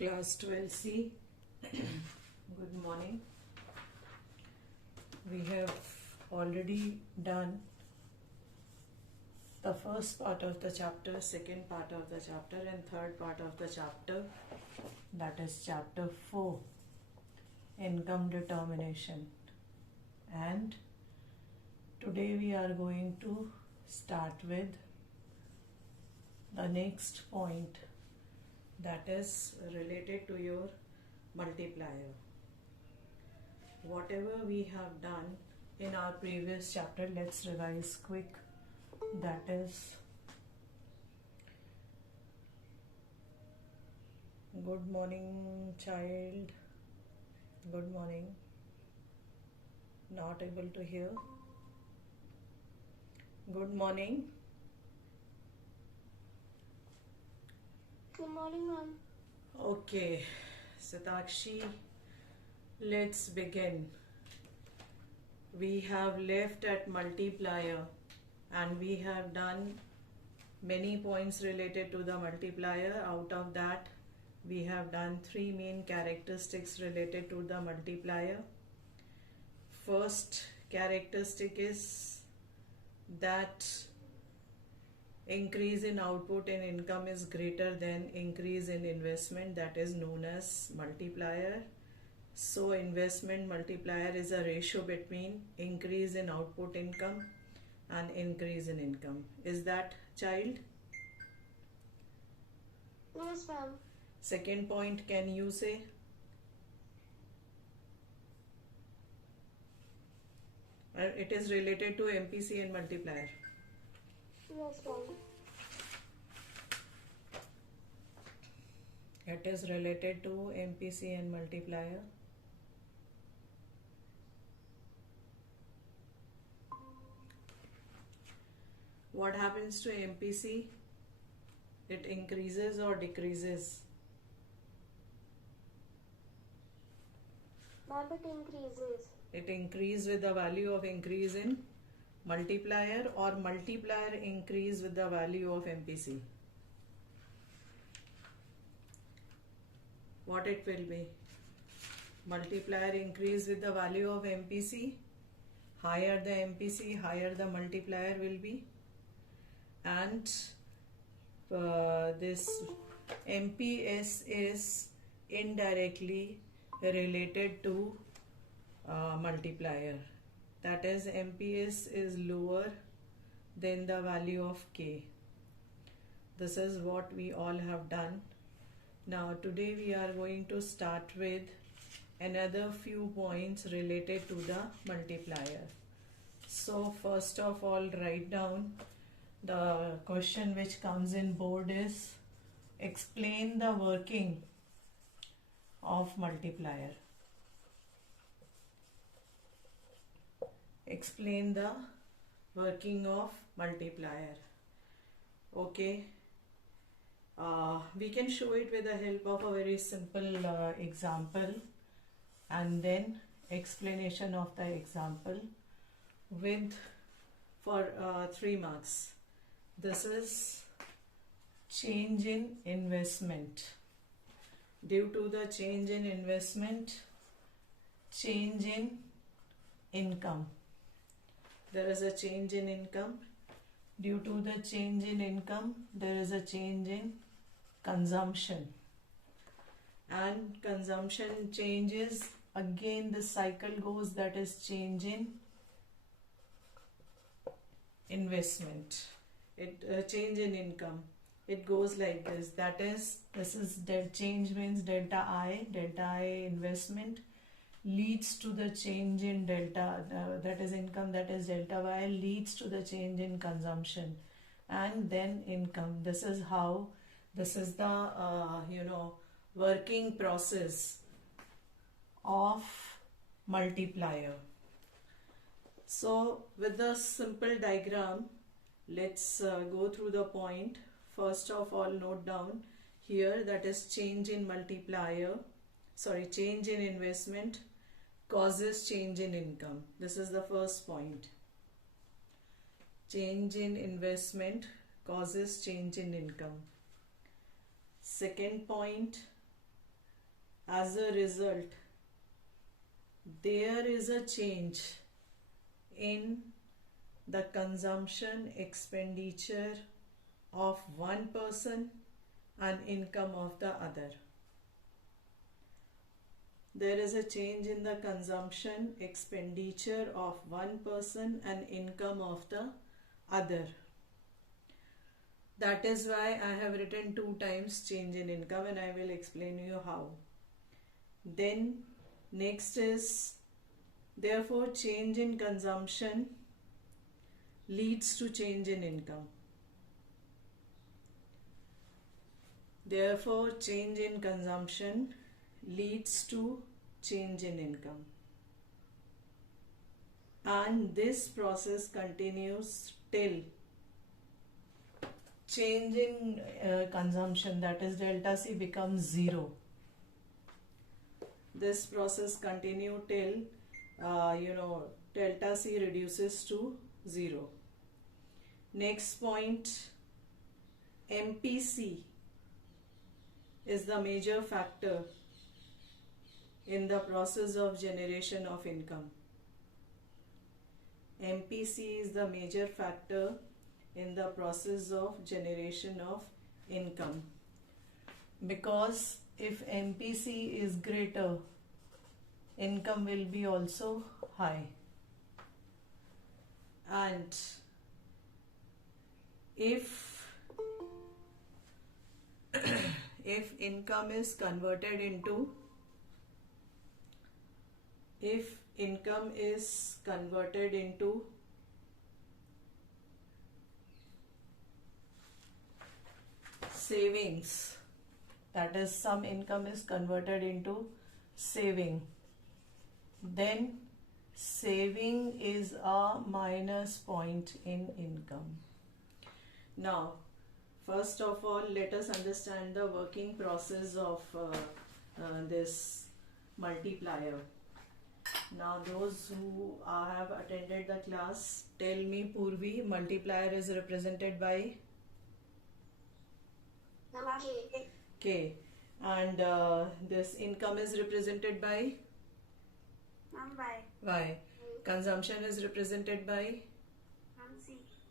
Class 12C, good morning. We have already done the first part of the chapter, second part of the chapter and third part of the chapter, that is chapter 4, income determination. And today we are going to start with the next point, that is related to your multiplier. Whatever we have done in our previous chapter, let's revise quick. That is, good morning child, good morning, not able to hear, good morning. Good morning, ma'am. Okay, Satakshi, let's begin. We have left at multiplier and we have done many points related to the multiplier. Out of that, we have done three main characteristics related to the multiplier. First characteristic is that increase in output and income is greater than increase in investment, that is known as multiplier. So investment multiplier is a ratio between increase in output income and increase in income. Is that, child? Yes, ma'am. Second point, can you say? It is related to MPC and multiplier. Yes, ma'am. It is related to MPC and multiplier. What happens to MPC? It increases or decreases? Ma'am, it increases. It increases with the value of increase in multiplier, or multiplier increase with the value of MPC? What it will be? Multiplier increase with the value of MPC. Higher the MPC, higher the multiplier will be. And this MPS is indirectly related to multiplier. That is, MPS is lower than the value of K. This is what we all have done. Now today we are going to start with another few points related to the multiplier. So first of all, write down the question which comes in board is, explain the working of multiplier. Explain the working of multiplier. Okay. We can show it with the help of a very simple example, and then explanation of the example with for 3 marks. This is change in investment. Due to the change in investment, change in income. There is a change in income. Due to the change in income, there is a change in consumption. And consumption changes, again the cycle goes, that is change in investment. Change in income. It goes like this. That is, this is change means delta I investment leads to the change in delta, that is income, that is delta Y leads to the change in consumption, and then income. This is how, this is the working process of multiplier. So with the simple diagram, let's go through the point. First of all, note down here, that is change in multiplier, change in investment causes change in income. This is the first point. Change in investment causes change in income. Second point, as a result there is a change in the consumption expenditure of one person and income of the other. There is a change in the consumption expenditure of one person and income of the other. That is why I have written 2 times change in income, and I will explain you how. Then next is, therefore change in consumption leads to change in income. Therefore change in consumption leads to change in income. And this process continues till change in consumption, that is delta C, becomes 0. This process continues till delta C reduces to 0. Next point, MPC is the major factor in the process of generation of income. MPC is the major factor in the process of generation of income, because if MPC is greater, income will be also high. And if income is converted into savings, that is some income is converted into saving, then saving is a minus point in income. Now first of all, let us understand the working process of this multiplier. Now those who have attended the class, tell me, Purvi, multiplier is represented by K, and this income is represented by Y. Consumption is represented by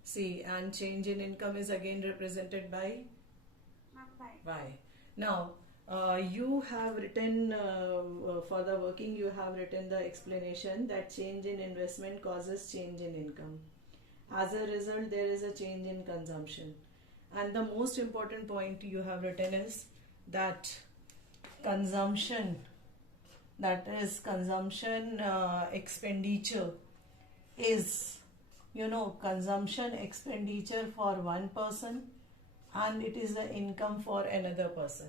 C, and change in income is again represented by Y. Now you have written for the working, you have written the explanation that change in investment causes change in income. As a result, there is a change in consumption. And the most important point you have written is that consumption, that is consumption expenditure is, consumption expenditure for one person and it is the income for another person.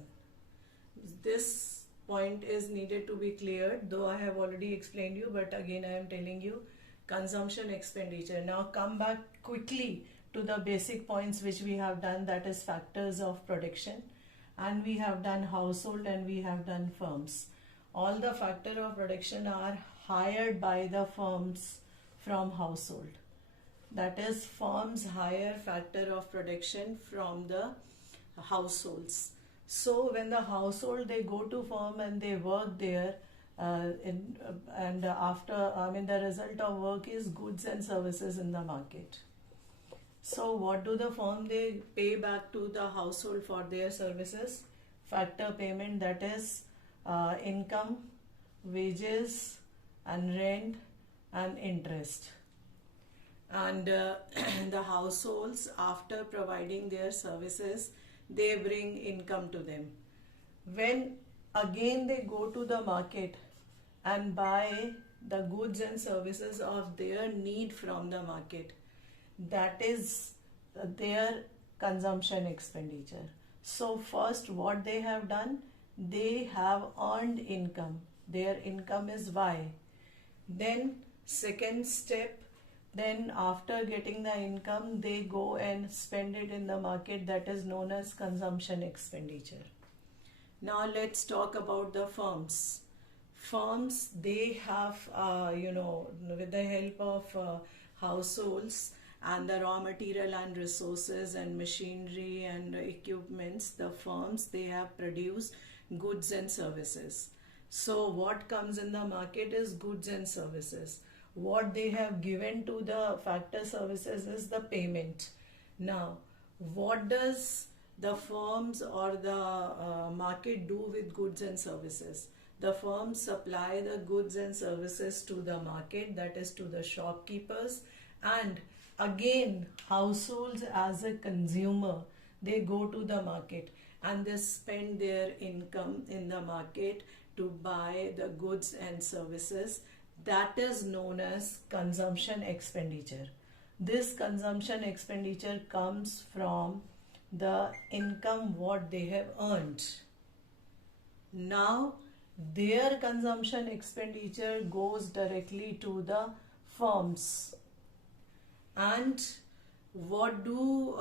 This point is needed to be cleared, though I have already explained you, but again I am telling you, consumption expenditure. Now come back quickly to the basic points which we have done, that is factors of production, and we have done household and we have done firms. All the factor of production are hired by the firms from household. That is, firms hire factor of production from the households. So when the household, they go to firm and they work there, and after, the result of work is goods and services in the market. So what do the firm, they pay back to the household for their services? Factor payment, that is income, wages and rent and interest. And the households, after providing their services, they bring income to them. When again they go to the market and buy the goods and services of their need from the market, that is their consumption expenditure. So first what they have done, they have earned income. Their income is Y. Then second step, then after getting the income, they go and spend it in the market, that is known as consumption expenditure. Now let's talk about the firms. Firms, they have, with the help of households and the raw material and resources and machinery and equipments, the firms, they have produced goods and services. So what comes in the market is goods and services. What they have given to the factor services is the payment. Now, what does the firms or the market do with goods and services? The firms supply the goods and services to the market, that is to the shopkeepers, and again households as a consumer, they go to the market and they spend their income in the market to buy the goods and services. That is known as consumption expenditure. This consumption expenditure comes from the income what they have earned. Now their consumption expenditure goes directly to the firms. And what do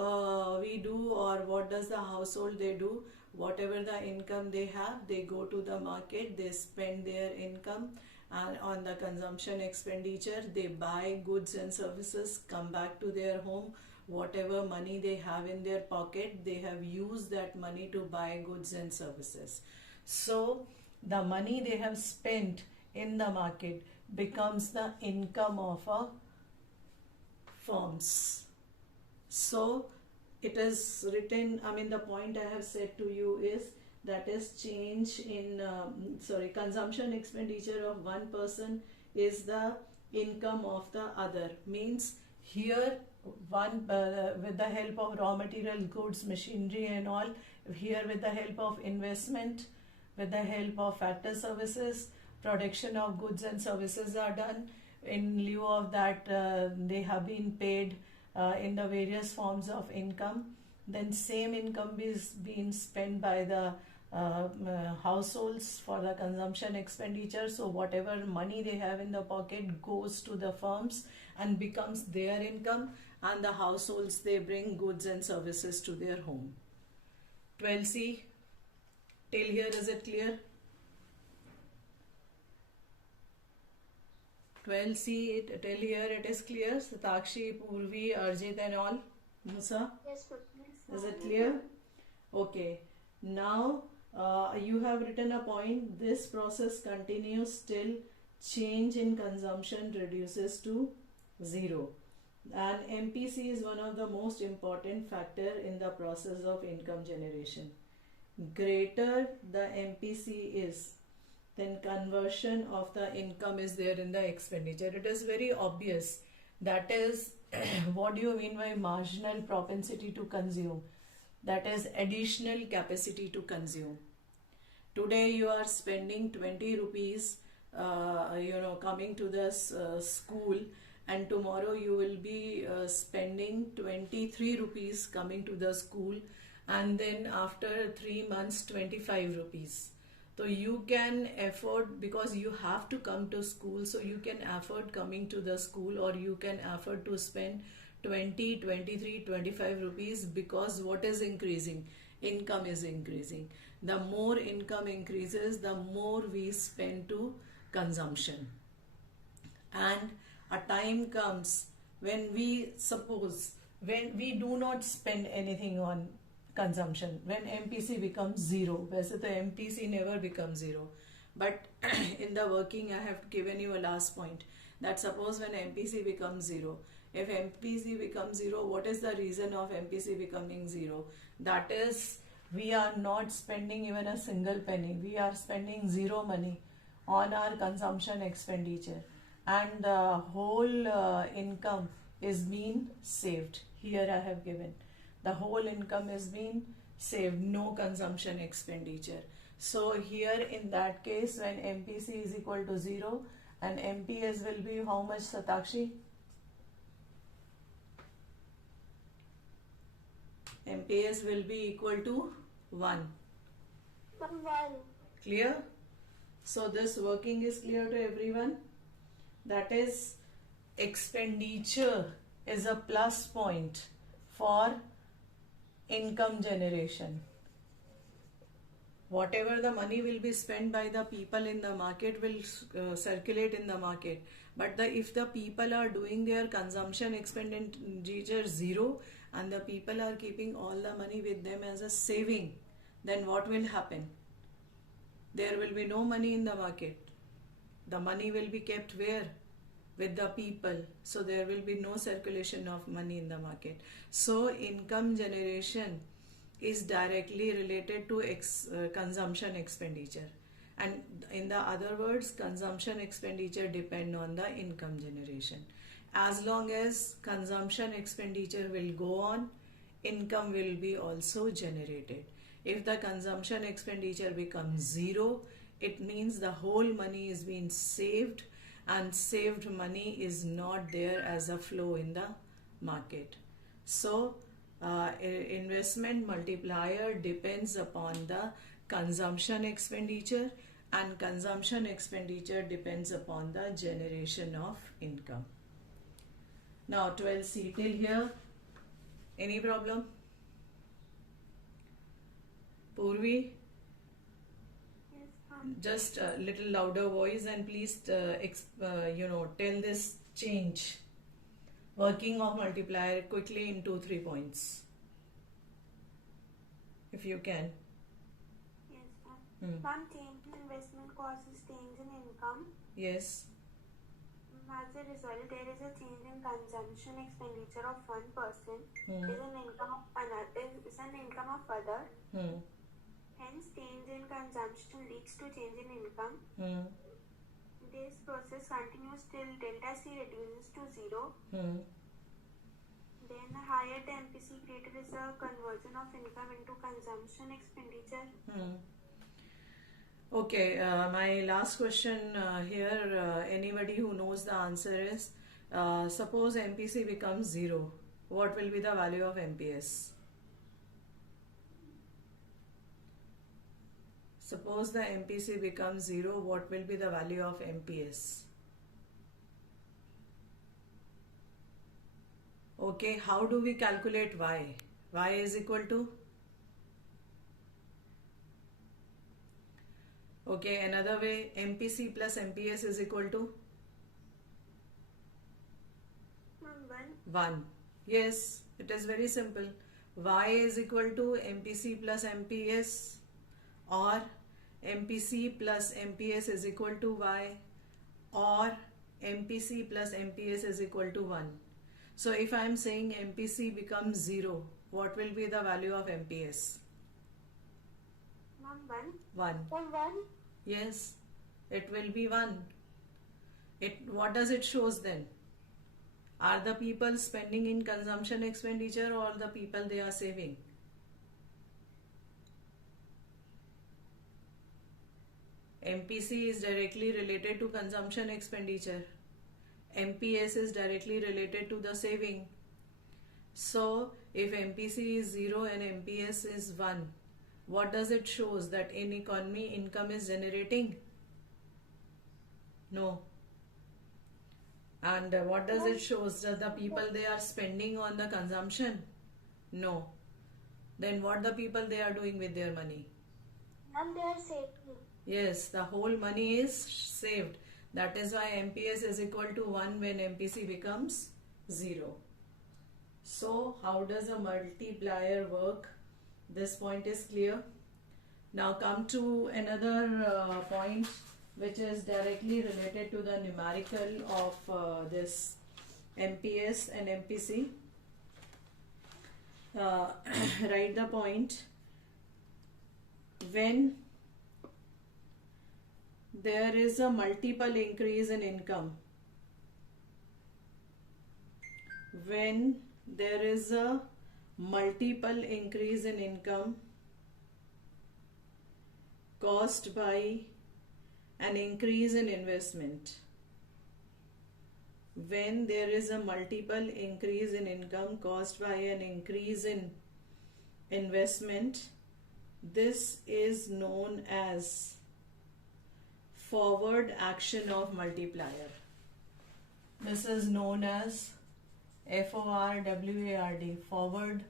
we do, or what does the household they do? Whatever the income they have, they go to the market, they spend their income and on the consumption expenditure, they buy goods and services, come back to their home. Whatever money they have in their pocket, they have used that money to buy goods and services. So the money they have spent in the market becomes the income of a firms. So it is written, I mean the point I have said to you is that is change in consumption expenditure of one person is the income of the other. Means here one with the help of raw material, goods, machinery and all, here with the help of investment, with the help of factor services, production of goods and services are done. In lieu of that, they have been paid in the various forms of income. Then same income is being spent by the households for the consumption expenditure. So whatever money they have in the pocket goes to the firms and becomes their income, and the households, they bring goods and services to their home. 12C, till here is it clear? 12C, till here it is clear? Satakshi, Purvi, Arjit and all? Musa? Yes, ma'am. Is it clear? Okay. Now you have written a point. This process continues till change in consumption reduces to 0. And MPC is one of the most important factor in the process of income generation. Greater the MPC is, then conversion of the income is there in the expenditure. It is very obvious. That is what do you mean by marginal propensity to consume? That is additional capacity to consume. Today you are spending 20 rupees coming to this school, and tomorrow you will be spending 23 rupees coming to the school, and then after 3 months 25 rupees. So you can afford, because you have to come to school, so you can afford coming to the school, or you can afford to spend 20, 23, 25 rupees, because what is increasing? Income is increasing. The more income increases, the more we spend to consumption. And a time comes when we do not spend anything on consumption, when MPC becomes 0. वैसे तो MPC never becomes 0, but in the working I have given you a last point, that suppose when MPC becomes 0, if MPC becomes 0, what is the reason of MPC becoming 0? That is, we are not spending even a single penny. We are spending 0 money on our consumption expenditure, and the whole income is being saved. Here I have given the whole income is being saved, no consumption expenditure. So here in that case, when MPC is equal to 0, and MPS will be how much, Satakshi? MPS will be equal to 1. 1. Clear? So this working is clear to everyone? That is, expenditure is a plus point for income generation. Whatever the money will be spent by the people in the market will circulate in the market. But if the people are doing their consumption expenditure 0, and the people are keeping all the money with them as a saving, then what will happen? there will be no money in the market. The money will be kept where? With the people. So there will be no circulation of money in the market. So income generation is directly related to consumption expenditure. And in the other words, consumption expenditure depend on the income generation. As long as consumption expenditure will go on, income will be also generated. If the consumption expenditure becomes zero, it means the whole money is being saved, and saved money is not there as a flow in the market. So investment multiplier depends upon the consumption expenditure, and consumption expenditure depends upon the generation of income. Now 12C till here. Any problem? Purvi? Just a little louder voice, and please tell this change, working of multiplier, quickly in 2-3 points, if you can. Yes, ma'am. One change in investment causes change in income. Yes. As a result, there is a change in consumption expenditure of one person. Is an income of another. Is an income of other. Hence, change in consumption leads to change in income. This process continues till delta C reduces to zero. Then higher the MPC, greater is the conversion of income into consumption expenditure. Okay, my last question here, anybody who knows the answer is, suppose MPC becomes zero, what will be the value of MPS? Suppose the MPC becomes zero, what will be the value of MPS? Okay, how do we calculate Y? Y is equal to? Okay, another way, MPC plus MPS is equal to? 1. Yes, it is very simple. Y is equal to MPC plus MPS, or MPC plus MPS is equal to Y, or MPC plus MPS is equal to 1. So if I am saying MPC becomes 0, what will be the value of MPS? 1. Yes, it will be 1. What does it shows then? Are the people spending in consumption expenditure, or the people they are saving? MPC is directly related to consumption expenditure. MPS is directly related to the saving. So if MPC is 0 and MPS is 1, what does it shows? That in economy income is generating? No. And what does it shows? That the people they are spending on the consumption? No. Then what the people they are doing with their money? And they are saving. Yes, the whole money is saved. That is why MPS is equal to 1 when MPC becomes 0. So how does a multiplier work? This point is clear. Now come to another point which is directly related to the numerical of this MPS and MPC. Write the point. When there is a multiple increase in income, when there is a multiple increase in income caused by an increase in investment, when there is a multiple increase in income caused by an increase in investment, this is known as forward action of multiplier. This is known as FORWARD, forward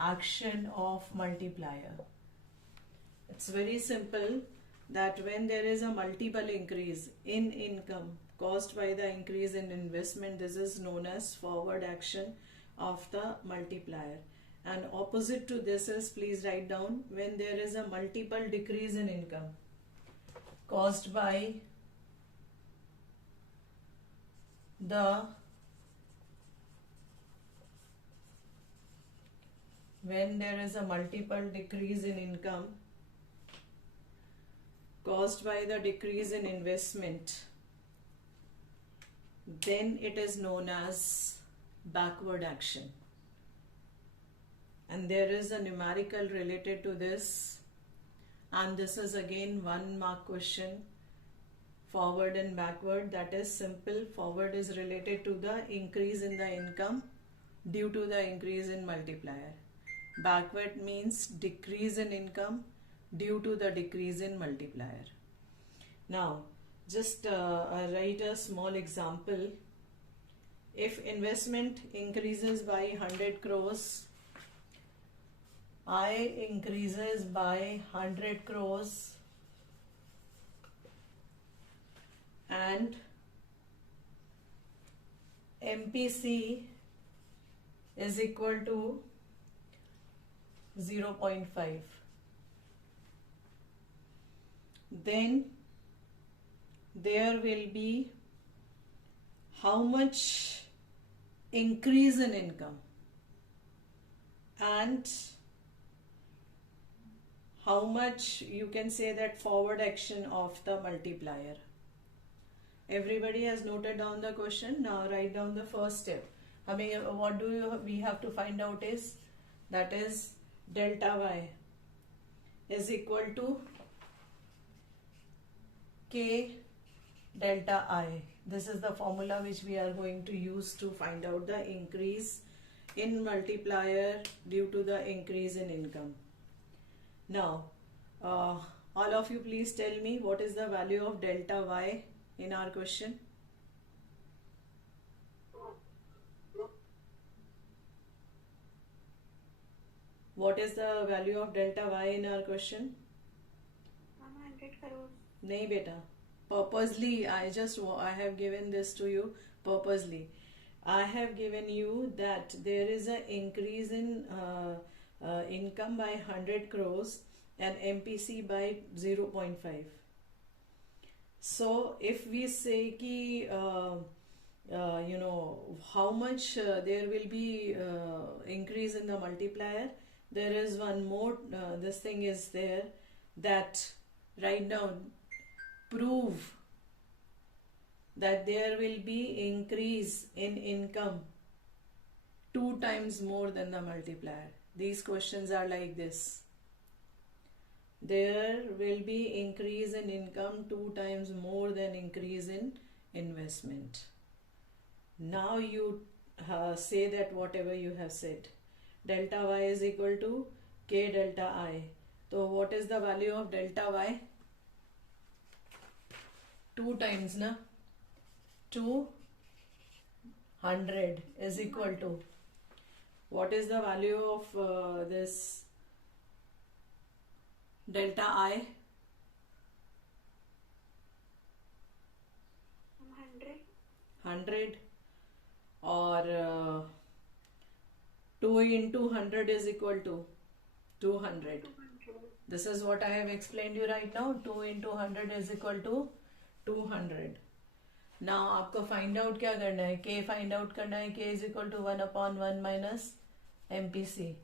action of multiplier. It's very simple that when there is a multiple increase in income caused by the increase in investment, this is known as forward action of the multiplier. And opposite to this is, please write down, when there is a multiple decrease in income. caused by the when there is a multiple decrease in income caused by the decrease in investment, then it is known as backward action. And there is a numerical related to this, and this is again 1 mark question. Forward and backward, that is simple. Forward is related to the increase in the income due to the increase in multiplier. Backward means decrease in income due to the decrease in multiplier. Now just write a small example. If investment increases by 100 crores, I increases by 100 crores, and MPC is equal to 0.5. Then there will be how much increase in income and how much, you can say that, forward action of the multiplier. Everybody has noted down the question. Now write down the first step. What we have to find out is, that is delta y is equal to K delta I. This is the formula which we are going to use to find out the increase in multiplier due to the increase in income. Now all of you please tell me what is the value of delta y in our question. What is the value of delta y in our question? 100 crores. Nahi beta. Purposely I have given this to you purposely. I have given you that there is an increase in income by 100 crores and MPC by 0.5. So if we say ki how much there will be increase in the multiplier, there is one more this thing is there, that write down, prove that there will be increase in income 2 times more than the multiplier. These questions are like this. There will be increase in income 2 times more than increase in investment. Now you say that whatever you have said. Delta y is equal to K delta I. So what is the value of delta y? 2 times na? 200 is equal to, what is the value of this delta I? 100, or 2 into 100 is equal to 200. This is what I have explained you right now. 2 into 100 is equal to 200. Now आपको find out क्या करना है? K find out करना है. K is equal to 1 upon 1 minus MPC.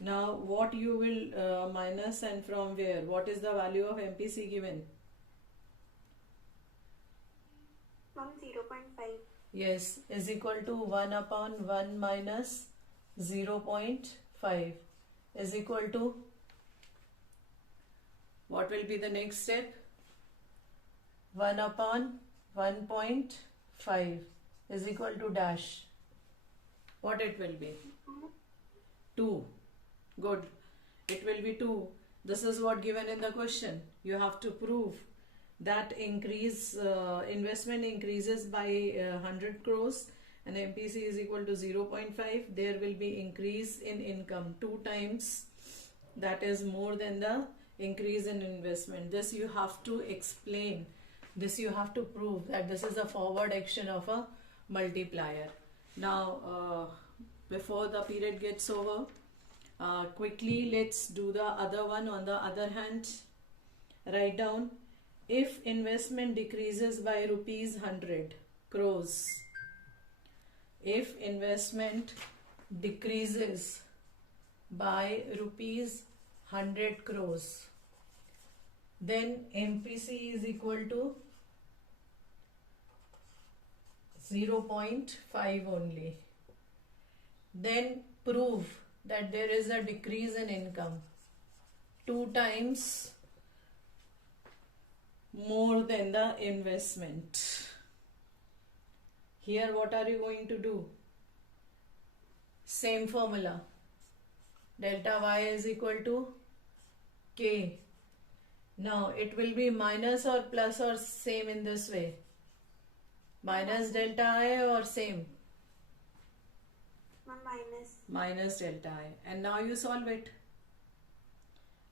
Now what you will minus, and from where? What is the value of MPC given? From 0.5. Yes, is equal to 1 upon 1 minus 0.5 is equal to, what will be the next step? 1 upon 1.5 is equal to dash. What it will be? 2. Good. It will be 2. This is what given in the question. You have to prove that investment increases by 100 crores and MPC is equal to 0.5. There will be increase in income 2 times, that is more than the increase in investment. This you have to explain. This you have to prove that this is a forward action of a multiplier. Now before the period gets over, quickly let's do the other one. On the other hand, write down, if investment decreases by rupees 100 crores, if investment decreases by rupees 100 crores, then MPC is equal to 0.5 only. Then prove that there is a decrease in income 2 times more than the investment. Here what are you going to do? Same formula. Delta Y is equal to K. Now it will be minus or plus or same in this way? Minus delta I or same? Minus. Minus delta I. And now you solve it.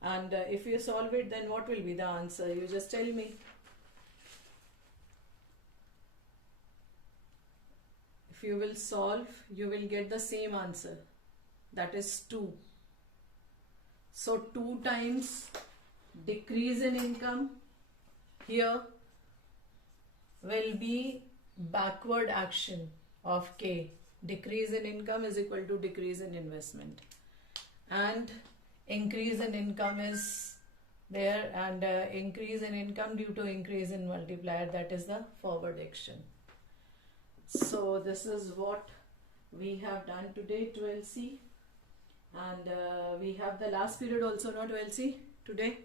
And if you solve it, then what will be the answer? You just tell me. If you will solve, you will get the same answer. That is 2. So 2 times decrease in income here will be backward action of K. Decrease in income is equal to decrease in investment. And increase in income is there, and increase in income due to increase in multiplier, that is the forward action. So this is what we have done today, 12C. And we have the last period also, not 12C today.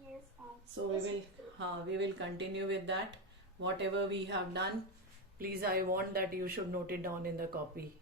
Yes, ma'am. So we will continue with that. Whatever we have done, please, I want that you should note it down in the copy.